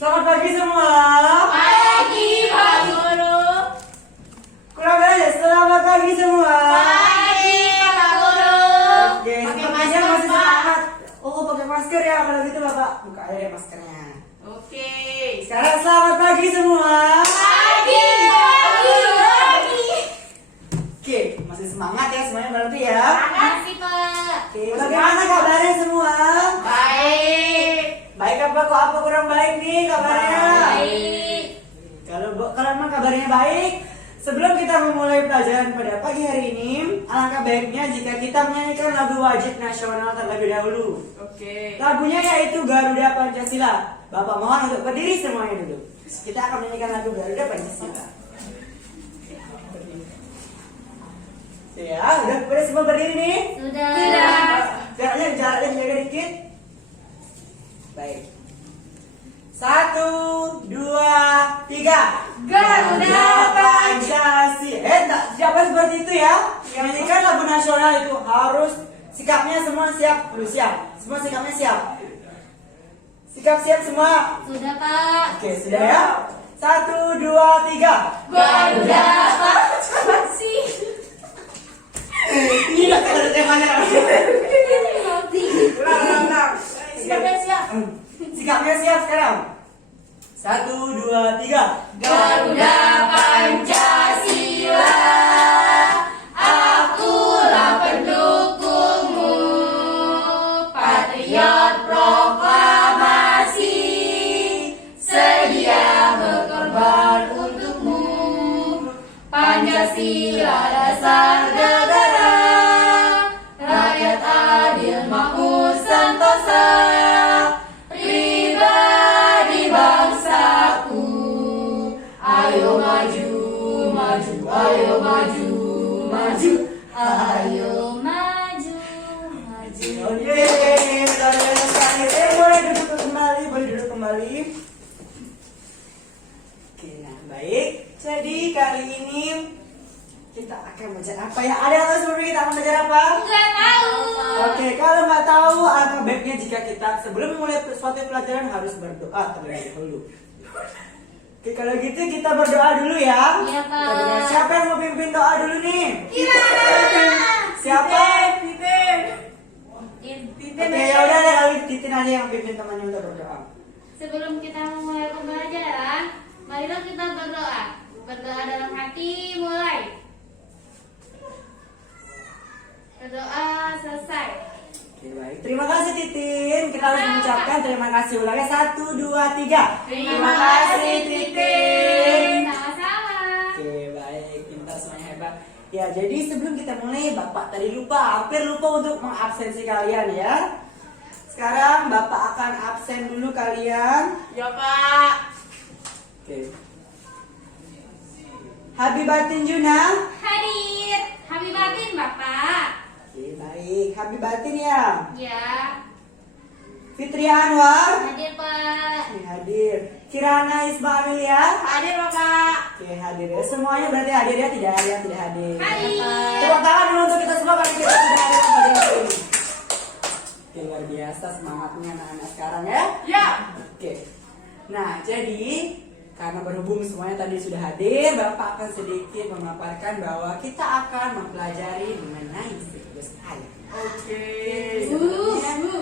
Selamat pagi semua. Pagi, Pak Guru. Kurang aja. Selamat pagi semua. Pagi, Pak Guru. Oke, Pakai sepertinya masker, masih Pak. semangat. Oh, pakai masker ya. Kalau gitu Bapak buka aja deh maskernya. Oke. Sekarang selamat pagi semua. Pagi, pagi. Oke, masih semangat ya semuanya berarti ya. Makasih, Pak. Oke, bagaimana kabarnya semua? Baik. Baik apa kurang baik nih kabarnya? Baik. Kalau memang kabarnya baik, sebelum kita memulai pelajaran pada pagi hari ini, alangkah baiknya jika kita menyanyikan lagu wajib nasional terlebih dahulu. Oke. Lagunya yaitu Garuda Pancasila. Bapak mohon untuk berdiri semuanya dulu. Kita akan menyanyikan lagu Garuda Pancasila. Ya, udah semua berdiri nih? Sudah. Jaraknya dijaga dikit. Baik. 1, 2, 3. Garuda Pancasila. Siapa seperti itu ya? Yang menyanyikan lagu nasional itu harus sikapnya semua siap. Dulu siap. Semua sikapnya siap. Sikap siap semua. Sudah, Pak. Oke, sudah ya? 1, 2, 3. Garuda Pancasila. Iya, ada temanya. Ulang. Siapa siap? Sikapnya siap sekarang. 1, 2, 3. Garuda Pancasila, akulah pendukungmu, patriot proklamasi, sedia berkorban untukmu. Pancasila dasar negara, rakyat adil makmur sentosa, pribadi bangsaku. Ayo maju, maju, ayo maju, maju, ayo maju, maju. Oke, boleh duduk kembali. Oke, nah baik. Jadi kali ini kita akan belajar apa ya? Ada yang tahu sebelumnya kita akan belajar apa? Nggak tahu. Oke, kalau nggak tahu, alangkah baiknya jika kita sebelum memulai suatu pelajaran harus berdoa terlebih dahulu. Oke, kalau gitu kita berdoa dulu ya. Iya, Pak. Kita berdoa. Siapa yang mau pimpin doa dulu nih? Siapa? Oke, ya udah deh kali Titin aja yang pimpin temannya untuk berdoa. Sebelum kita memulai pembelajaran, marilah kita berdoa. Berdoa dalam hati, mulai. Berdoa selesai. Oke, baik. Terima kasih Titin. Kita harus mengucapkan terima kasih ulangnya 1, 2, 3. Terima kasih, Titin. Sama-sama. Oke, baik. Pintar semuanya hebat. Ya, jadi sebelum kita mulai, Bapak tadi hampir lupa untuk mengabsensi kalian ya. Sekarang Bapak akan absen dulu kalian. Ya, Pak. Oke. Habibatin Juna. Hadir. Habibatin, Bapak. Oke, baik. Habibatin ya. Ya. Fitri Anwar. Hadir, Pak. Oke, hadir. Kirana Isma Amelia. Hadir, Bapak. Oke, hadir ya. Semuanya berarti hadir ya, tidak ada yang tidak hadir. Hadir. Tepuk tangan dulu untuk kita semua karena kita sudah hadir pada hari ini. Oke, luar biasa semangatnya anak-anak sekarang ya. Ya. Oke. Nah, jadi karena berhubung semuanya tadi sudah hadir, Bapak akan sedikit memaparkan bahwa kita akan mempelajari mengenai siklus air. Oke. Sebelumnya,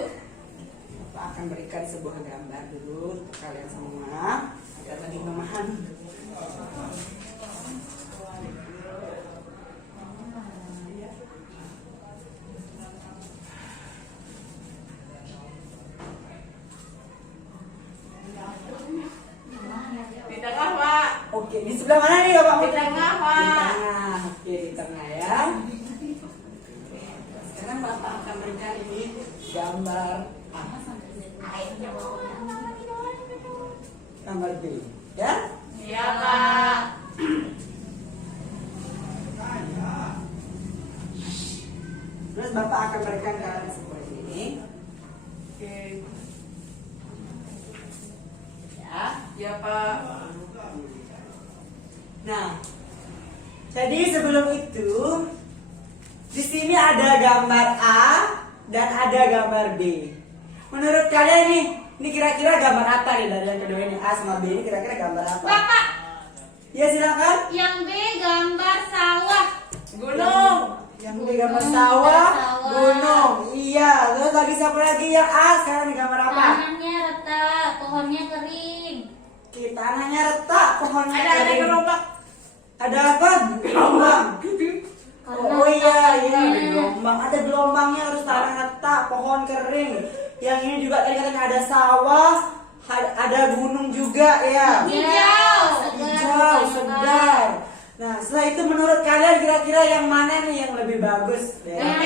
Bapak akan berikan sebuah gambar dulu untuk kalian semua agar lebih memahami. Di tengah, Pak. Oke, di sebelah mana nih Bapak? Di tengah, Pak. Di tengah. Oke, di tengah ya. Sekarang Bapak akan berikan ini gambar A. Gambar B, ya? Iya, Pak. Terus Bapak akan berikan kalian seperti ini. Oke. Ya. Ya, Pak. Nah, jadi sebelum itu di sini ada gambar A dan ada gambar B. Menurut kalian nih, Ini kira-kira gambar apa nih dari yang kedua ini? A sama B ini kira-kira gambar apa? Bapak, Ya silakan. yang B gambar sawah. Gunung. Yang B gambar Gunung, sawah, sawah. gunung. Iya. Terus lagi siapa lagi? Yang A sekarang nih gambar apa? Tanahnya retak, pohonnya kering. Oke, tanahnya retak, pohonnya Ada kering. gelombang. Ada apa? Gelombang. Karena Oh iya, iya ada tanahnya- gelombang. Ada gelombangnya, harus tanah retak, pohon kering. Yang ini juga tadi katanya ada sawah, ada gunung juga ya. Hijau, Hijau, segar. Nah, setelah itu menurut kalian kira-kira yang mana nih yang lebih bagus? Ya. Yang B.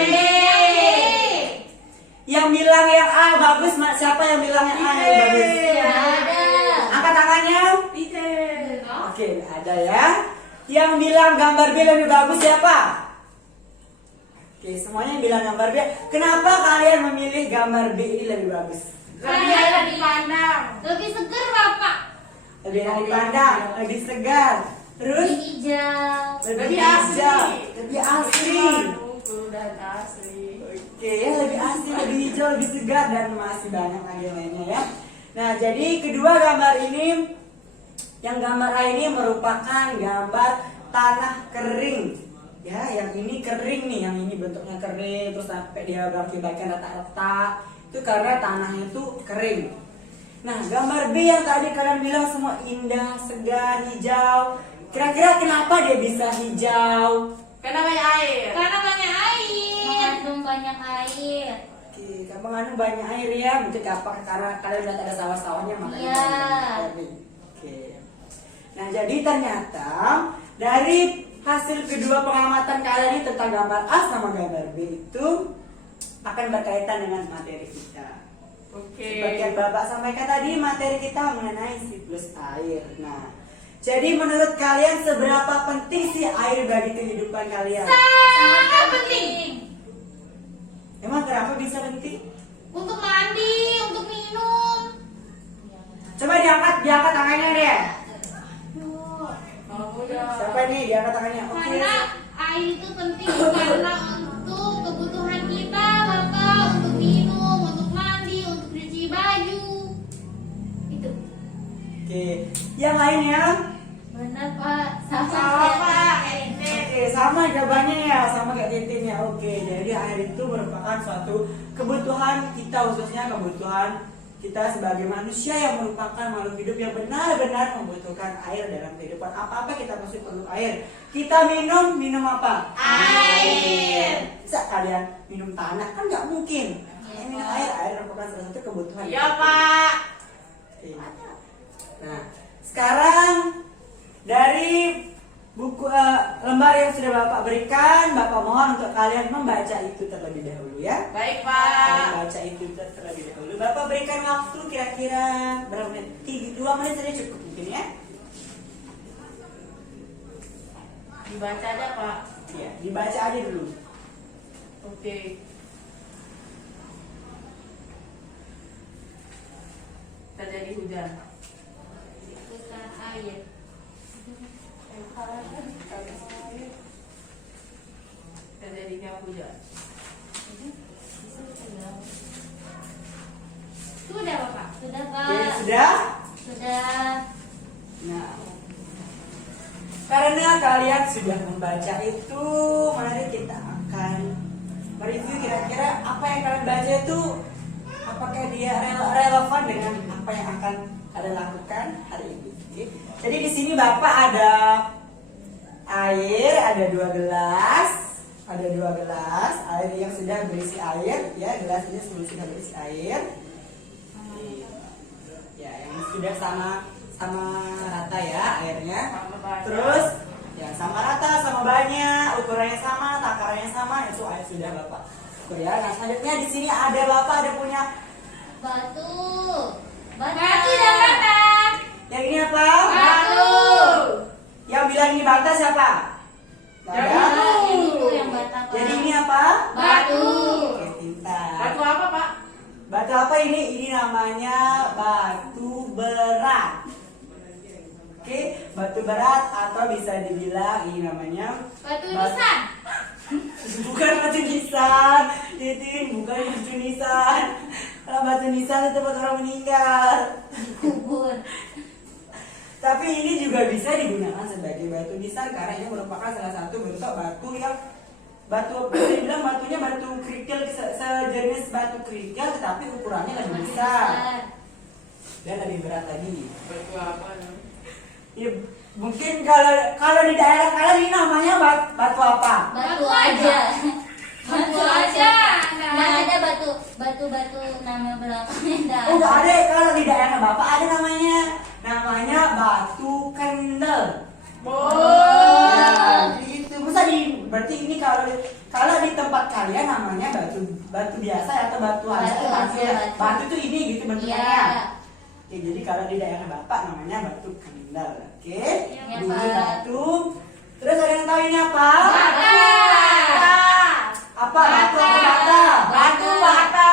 Yang bilang yang A bagus, siapa yang bilang yang A yang bagus? Tidak ada. Angkat tangannya. Peter. Oke, ada ya. Yang bilang gambar B lebih bagus siapa? Oke, semuanya yang bilang gambar B. Kenapa kalian memilih gambar B ini lebih bagus? Lebih enak dipandang. Lebih seger Bapak. Lebih enak dipandang, lebih segar. Terus Lebih hijau. Lebih hijau, asli. lebih asli. Aduh, dan asli. Oke, ya lebih asli, lebih hijau, lebih segar dan masih banyak lagi lainnya ya. Nah, jadi kedua gambar ini, yang gambar A ini merupakan gambar tanah kering. Ya, yang ini kering nih, yang ini bentuknya kering, terus sampai dia berakibatkan retak-retak. Itu karena tanahnya itu kering. Nah, gambar B yang tadi kalian bilang semua indah, segar, hijau. Kira-kira kenapa dia bisa hijau? Karena banyak air. Karena banyak air. Mengandung banyak air. Oke, karena mengandung banyak air ya. Mungkin apa? Karena kalian lihat ada sawah-sawahnya makanya Iya. banyak air nih. Oke. Nah, jadi ternyata dari hasil kedua pengamatan kalian ini tentang gambar A sama gambar B itu akan berkaitan dengan materi kita. Oke. Seperti yang Bapak sampaikan tadi, materi kita mengenai siklus air. Nah, jadi menurut kalian seberapa penting sih air bagi kehidupan kalian? Sangat penting. Emang kenapa bisa penting? Untuk mandi, untuk minum. Coba diangkat tangannya deh. Mau udah. Siapa nih diangkat tangannya? Oke. Karena air itu penting karena untuk kebutuhan kita, Bapak, untuk minum, untuk mandi, untuk cuci baju. Itu. Oke. Yang lainnya? Benar, Pak. Sama Sama, Pak. Oke, sama jawabannya ya, sama kayak Titin ya. Oke, jadi air itu merupakan suatu kebutuhan kita, khususnya kebutuhan kita sebagai manusia yang merupakan makhluk hidup yang benar-benar membutuhkan air dalam kehidupan. Apa-apa kita pasti perlu air. Kita minum apa? Air. Bisa kalian minum tanah? Kan nggak mungkin. Iya, Minum Pak. air merupakan salah satu kebutuhan. Iya, kita. Pak. Oke. Nah, sekarang dari buku lembar yang sudah Bapak berikan, Bapak mohon untuk kalian membaca itu terlebih dahulu ya. Baik, Kalian Pak. baca itu terlebih dahulu. Bapak berikan waktu kira-kira berapa menit? 2 menit saja cukup mungkin ya. Dibaca aja, Pak. Iya, dibaca aja dulu. Oke. Terjadi hujan. Bukan air. Terjadinya hujan. Sudah, Bapak. Sudah, Pak. Oke, sudah? Sudah. Nah, karena kalian sudah membaca itu, mari kita akan mereview kira-kira apa yang kalian baca itu, apakah dia relevan dengan apa yang akan kalian lakukan hari ini. Oke. Jadi di sini Bapak ada air, ada 2 gelas, air yang sudah berisi air, ya gelas ini sudah berisi air. Ya, yang sudah sama rata ya airnya. Sama banyak. Terus ya sama rata, sama banyak, ukurannya sama, takarannya sama, itu air sudah Bapak ukur ya. Nah, selanjutnya di sini ada Bapak ada punya Batu. Batu dan bata. yang ini apa? Batu. Yang bilang ini bata siapa? Nggak Yang ada. ini. Yang itu yang bata, Pak. Jadi ini apa? Batu. Oke, pintar. Batu apa, Pak? Batu apa ini? Ini namanya batu berat. Oke, batu berat atau bisa dibilang ini namanya Batu nisan. bukan batu nisan, Titin, bukan batu nisan. Kalau batu nisan itu tempat orang meninggal. Kubur. Tapi ini juga bisa digunakan sebagai batu nisan karena ini merupakan salah satu bentuk batu yang bisa dibilang batunya batu kerikil sejenis batu kerikil tetapi ukurannya lebih besar dan lebih berat lagi. Batu apa? Ya, mungkin kalau di daerah kalian ini namanya batu apa? Batu aja. Batu aja. Nggak ada batu nama belakangnya. Oh nggak ada, kalau di daerah bapak ada namanya batu kendel. Oh. Itu berarti ini kalau di tempat kalian namanya batu biasa atau batu aja. Batu itu ini gitu bentuknya. Iya. Oke, jadi kalau di daerah bapak namanya batu kendel. Oke. Iya, Biji Pak. batu. Terus ada yang tahu ini apa? Bata. Apa batu atau bata? Batu bata.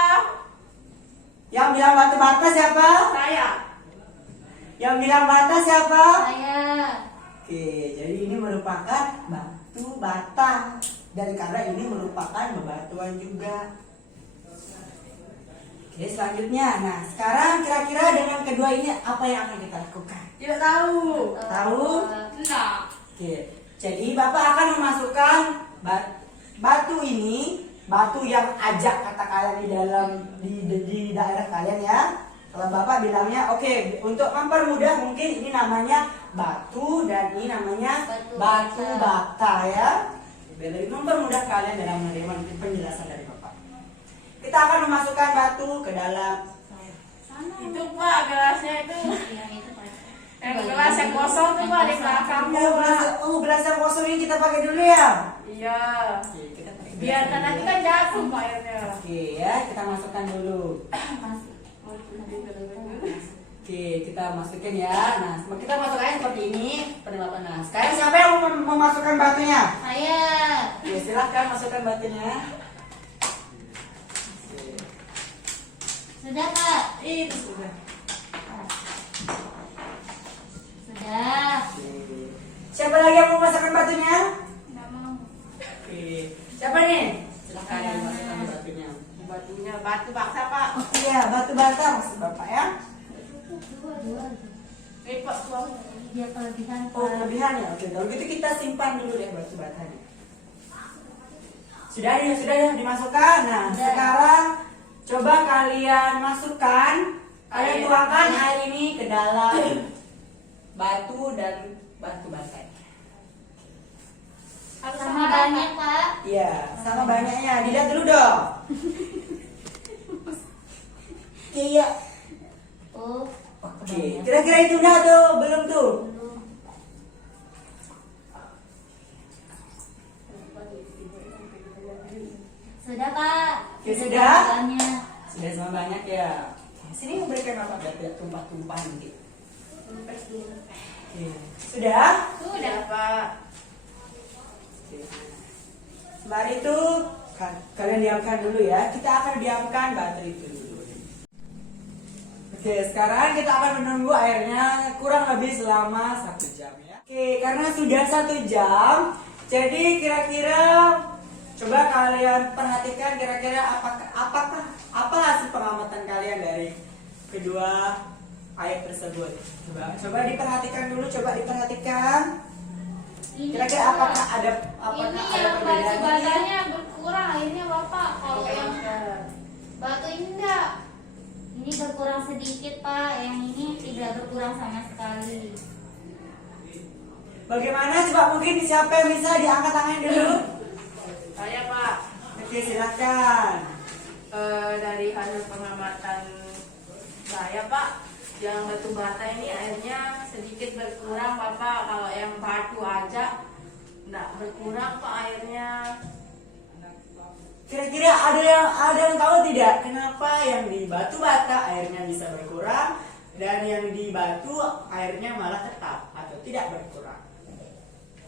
Yang bilang batu bata siapa? Saya. Yang bilang bata siapa? Saya. Oke, jadi ini merupakan batu bata dan karena ini merupakan bebatuan juga. Oke, selanjutnya, nah sekarang kira-kira dengan kedua ini apa yang akan kita lakukan? Tidak tahu. Tahu? Enggak. Oke, jadi bapak akan memasukkan batu ini, batu yang ajak kata kalian di daerah kalian ya. Kalau bapak bilangnya, oke, untuk mempermudah mungkin ini namanya batu dan ini namanya batu bata ya. Biar lebih mempermudah kalian dalam menerima penjelasan dari bapak. Kita akan memasukkan batu ke dalam. Itu Pak gelasnya itu. Yang itu Pak. Gelas yang kosong tuh Pak di belakangnya Pak. Gelas yang kosong ini kita pakai dulu ya. Iya. Oke, kita pakai Biar gelas nanti dulu. kan jatuh Pak airnya. Oke ya, kita masukkan dulu. Masih. Oke, kita masukin ya. Nah, kita masukkan seperti ini, seperti bapak. Nah, sekarang siapa yang mau memasukkan batunya? Saya. Oke, silahkan masukkan batunya. Sudah Pak. Itu sudah. Sudah. Oke. Siapa lagi yang mau memasukkan batunya? Nggak mau. Oke, siapa nih? Silahkan yang memasukkan batunya. Batunya batu baksa Pak. Iya, batu bata maksud bapak ya. Dua. Ini Pak tuang. Dia kelebihan Oh, Pak. kelebihan ya. Oke, kalau gitu kita simpan dulu deh batu batanya. Sudah ya, dimasukkan. Nah, Sudah. sekarang coba kalian masukkan, kalian Air. tuangkan air ini ke dalam batu dan batu bata. Sama banyak Pak. Iya, sama banyaknya. Dilihat dulu dong. Iya. Oh. Oke, kira-kira itu udah tuh, belum tuh? Belum. Sudah Pak. Oke, sudah? Banyak. Sudah sama banyak ya. Sini memberikan apa biar tidak tumpah-tumpah nanti. Oke. Sudah? Sudah Pak. Oke. Sembari itu kalian diamkan dulu ya. Kita akan diamkan batu itu dulu. Oke, sekarang kita akan menunggu airnya kurang lebih selama 1 jam ya. Oke, karena sudah 1 jam, jadi kira-kira coba kalian perhatikan kira-kira apa hasil pengamatan kalian dari kedua air tersebut. Coba diperhatikan dulu, coba. Ini Kira-kira Pak. apakah ada Ini ada yang batu perbedaan? batanya berkurang akhirnya Bapak. Kalau yang batu ini enggak. Ini berkurang sedikit Pak. Yang ini tidak berkurang sama sekali. Bagaimana? Coba mungkin siapa yang bisa diangkat tangan dulu? Saya Pak. Oke, silakan. Dari hasil pengamatan saya Pak, yang batu bata ini airnya sedikit berkurang Bapak. Kalau yang batu aja enggak berkurang Pak airnya. Kira-kira ada yang tahu tidak kenapa yang di batu bata airnya bisa berkurang dan yang di batu airnya malah tetap atau tidak berkurang?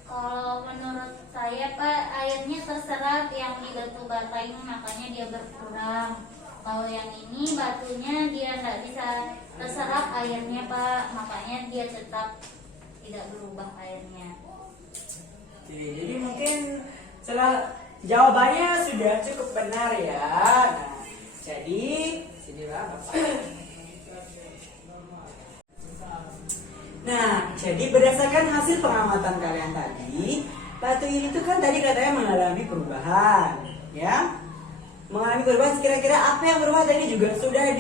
Kalau menurut saya Pak, airnya terserap yang di batu bata ini makanya dia berkurang. Kalau yang ini batunya dia nggak bisa terserap airnya Pak, makanya dia tetap tidak berubah airnya. Oke, jadi mungkin setelah jawabannya sudah cukup benar ya. Nah, jadi Sini Bapak. Nah, jadi berdasarkan hasil pengamatan kalian tadi, batu ini tuh kan tadi katanya mengalami perubahan, ya. Mengalami perubahan, kira-kira apa yang berubah tadi juga sudah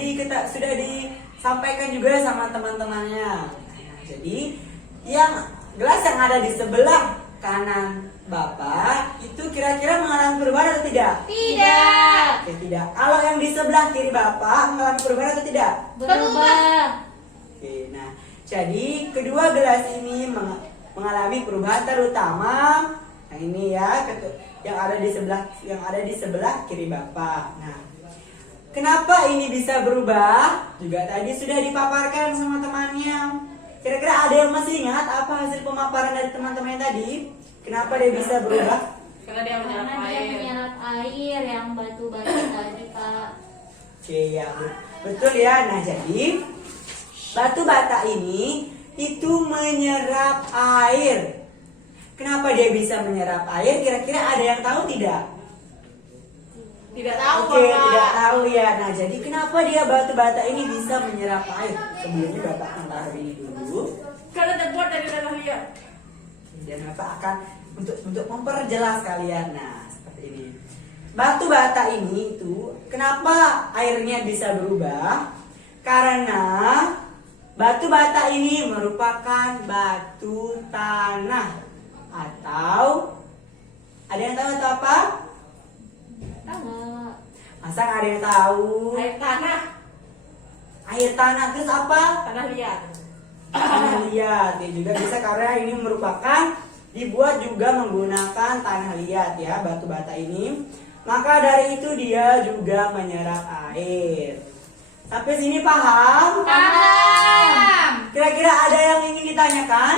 disampaikan juga sama teman-temannya. Nah, jadi yang gelas yang ada di sebelah kanan Bapak itu kira-kira mengalami perubahan atau tidak? Tidak. Oke, tidak. Kalau yang di sebelah kiri Bapak mengalami perubahan atau tidak? Berubah. Oke, nah jadi kedua gelas ini mengalami perubahan terutama nah ini ya yang ada di sebelah kiri Bapak. Nah, kenapa ini bisa berubah? Juga tadi sudah dipaparkan sama temannya. Kira-kira ada yang masih ingat apa hasil pemaparan dari teman-teman tadi? Kenapa dia bisa berubah? Karena dia menyerap Karena dia air. menyerap air yang batu bata tadi, Pak. Oke ya, betul ya. Nah jadi batu bata ini itu menyerap air. Kenapa dia bisa menyerap air? Kira-kira ada yang tahu tidak? Tidak tahu, Oke, Bapak. tidak tahu ya. Nah jadi kenapa dia batu bata ini bisa menyerap air? Sebelumnya Bapak tahu ini dulu. Karena terbuat dari tanah liat. Dan Bapak akan untuk memperjelas kalian. Nah seperti ini. Batu bata ini itu kenapa airnya bisa berubah? Karena batu bata ini merupakan batu tanah atau ada yang tahu atau apa? Tahu. Masa nggak ada yang tahu? Air tanah. Air tanah terus apa? Tanah liat. Tanah liat ya juga bisa karena ini merupakan dibuat juga menggunakan tanah liat ya batu bata ini. Maka dari itu dia juga menyerap air. Sampai sini paham? Paham. Kira-kira ada yang ingin ditanyakan?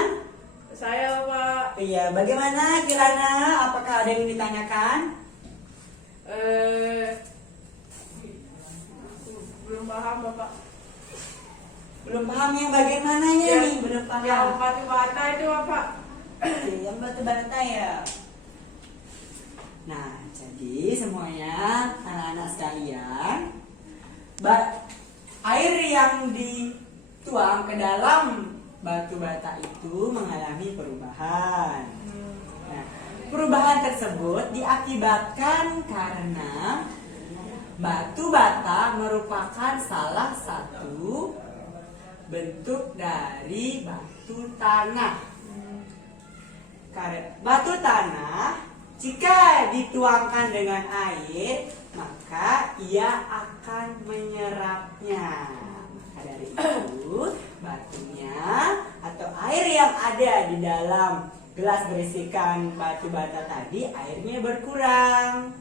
Saya, Pak. Iya, bagaimana Kirana? Apakah ada yang ingin ditanyakan? Belum paham, Bapak. Belum paham yang bagaimananya Yang- nih? Belum paham. Yang batu bata itu, Bapak. Oke, yang batu bata ya. Nah, jadi semuanya anak-anak sekalian, air yang dituang ke dalam batu bata itu mengalami perubahan. Nah, perubahan tersebut diakibatkan karena batu bata merupakan salah satu bentuk dari batu tanah. Karena batu tanah jika dituangkan dengan air maka ia akan menyerapnya. Maka dari itu batunya atau air yang ada di dalam gelas berisikan batu bata tadi airnya berkurang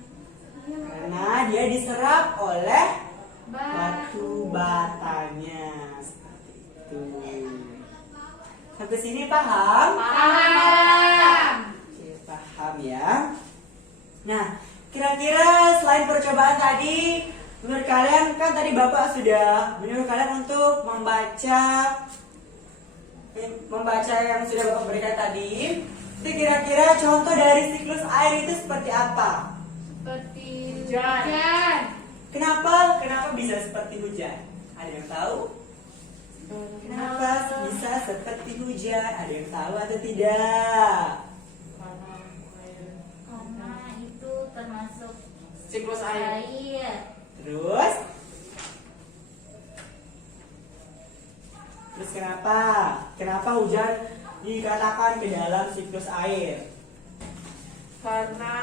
karena dia diserap oleh batu batanya. Seperti itu. Sampai sini paham? Paham. Oke, paham ya. Nah, kira-kira selain percobaan tadi, menurut kalian kan tadi Bapak sudah menyuruh kalian untuk membaca yang sudah Bapak berikan tadi. Itu kira-kira contoh dari siklus air itu seperti apa? Seperti Hujan. hujan. Kenapa? Kenapa bisa seperti hujan? Ada yang tahu? Kenapa bisa seperti hujan? Ada yang tahu atau tidak? Karena itu termasuk Siklus air. air. Terus kenapa? Kenapa hujan dikatakan ke dalam siklus air? Karena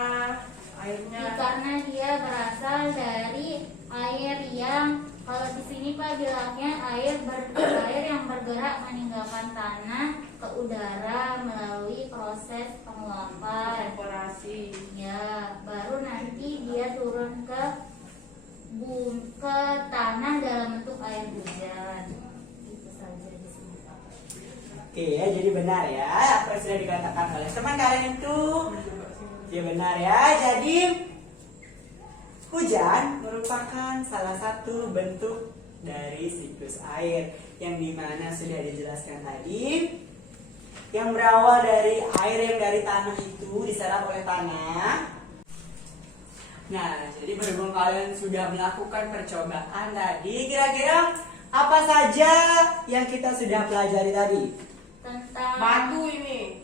airnya Karena dia berasal dari air yang kalau di sini Pak bilangnya air yang bergerak meninggalkan tanah ke udara melalui proses penguapan. evaporasi. Ya, baru nanti dia turun ke tanah dalam bentuk air hujan. Itu saja di sini Pak. Oke ya, jadi benar ya apa yang sudah dikatakan oleh teman kalian itu. Ya benar ya. Jadi hujan merupakan salah satu bentuk dari siklus air yang dimana sudah dijelaskan tadi, yang berawal dari air yang dari tanah itu diserap oleh tanah, Nah, jadi berhubung kalian sudah melakukan percobaan tadi, kira-kira apa saja yang kita sudah pelajari tadi? Tentang Batu ini.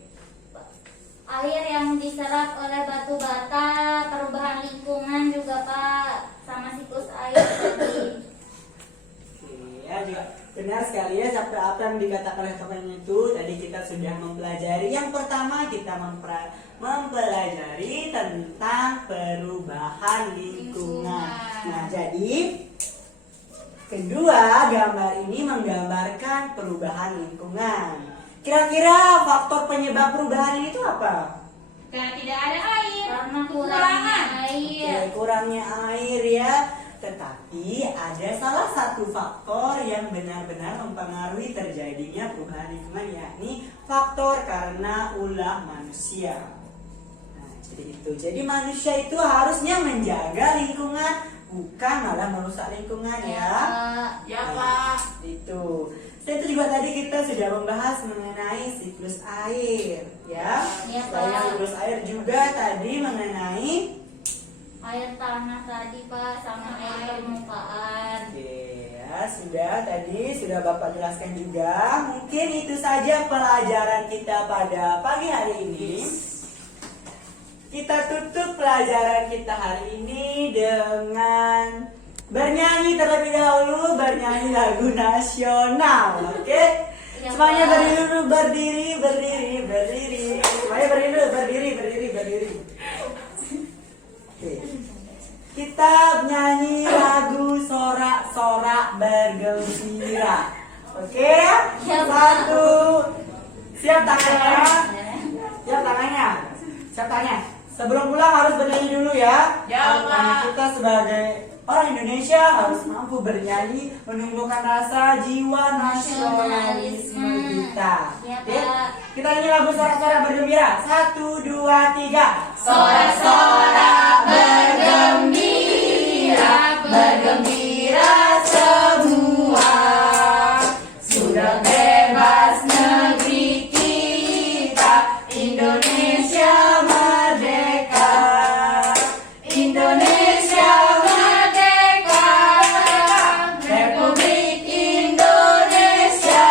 air yang diserap oleh batu bata, perubahan lingkungan juga Pak, sama siklus air tadi. Oke, ya juga benar sekali ya, sampai apa yang dikatakan oleh teman itu tadi kita sudah mempelajari. Yang pertama kita mempelajari tentang perubahan lingkungan. Nah, jadi kedua gambar ini menggambarkan perubahan lingkungan. Kira-kira faktor penyebab perubahan ini itu apa? Karena tidak ada air. Karena kurangnya Kekurangan. air. Oke, kurangnya air ya. Tetapi ada salah satu faktor yang benar-benar mempengaruhi terjadinya perubahan lingkungan, yakni faktor karena ulah manusia. Nah, jadi itu. Jadi manusia itu harusnya menjaga lingkungan, bukan malah merusak lingkungan ya. Pak. Ya Pak. Itu. Setelah itu juga tadi kita sudah membahas mengenai siklus air, ya. Iya, Selain Pak. siklus air juga tadi mengenai Air tanah tadi Pak, sama air permukaan. Oke, ya sudah tadi sudah Bapak jelaskan juga. Mungkin itu saja pelajaran kita pada pagi hari ini. Kita tutup pelajaran kita hari ini dengan bernyanyi terlebih dahulu, bernyanyi lagu nasional. Oke? Iya, Semuanya Pak. berdiri dulu, berdiri. Semuanya berdiri dulu, berdiri. Oke. Kita nyanyi lagu sorak-sorak bergembira. Oke? Ya, Pak. Satu. Siap tangannya? Siap tangannya? Siap tangannya? Sebelum pulang harus bernyanyi dulu ya. Ya, Karena Pak. kita sebagai orang Indonesia harus mampu bernyanyi, menumbuhkan rasa jiwa nasionalisme kita. Ya, Oke? Pak. Kita nyanyi lagu sorak-sorak bergembira. 1, 2, 3. Sorak-sorak bergembira, bergembira semua. Sudah bebas negeri kita, Indonesia merdeka. Indonesia merdeka, Republik Indonesia.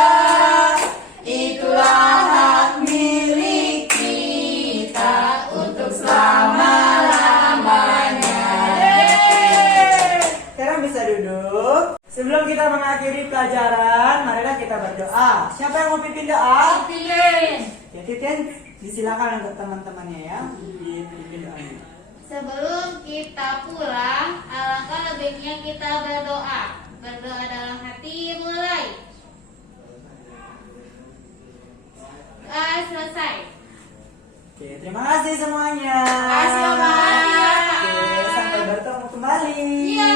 Itulah hak milik kita untuk selama-lamanya. Sekarang bisa duduk. Sebelum kita mengakhiri pelajaran, marilah kita berdoa. Siapa yang mau pimpin doa? Titin. Ya, Titin, disilakan untuk teman-temannya ya. Pimpin doanya. Sebelum kita pulang, alangkah lebihnya kita berdoa. Berdoa dalam hati, mulai. Selesai. Oke, terima kasih semuanya. Terima kasih, Bapak. Oke, sampai bertemu kembali. Iya.